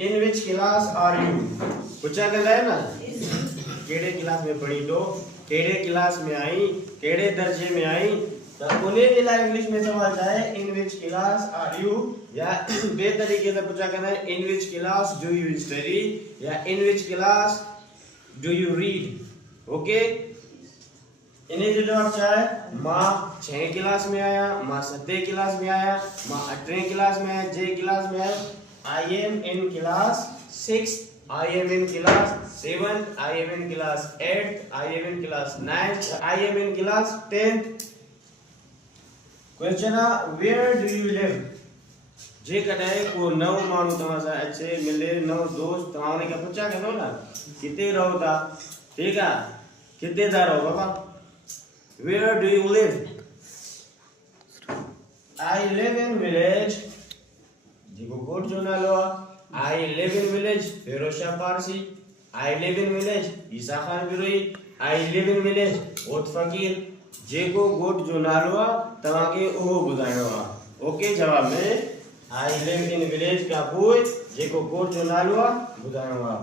in which class are you पूछा गया है ना केड़े क्लास में पढ़ी तो केड़े क्लास में आई केड़े दर्जे में आई तो उन्हें जिला इंग्लिश में सवाल जाए in which class are you या बे तरीके से पूछा गया है in which class do you study या in which class do you read okay इन्हें जो जवाब चाहे माँ 6 क्लास में आया माँ 7 क्लास में आया माँ 8 क्लास में आया जे क्लास में आया I am in class 6 I am in class 7 I am in class 8 I am in class 9 I am in class 10 question where do you live जे कटाए को नव मानू तमासा अच्छे मिले नव दोस्त तमाने का पूछा के ना किते रहो था ठीक है किते जा रहो बाबा where do you live I live in village जिको कोट जो ना लो I live in village फिरोशा Parsi I live in village Isa Khan बिरोई I live in village ओत फकीर जेको गोट जो ना लो तवाके ओ बुधायो ओके जवाब में I live in village का पूछ जेको गोट जो ना लो बुधायो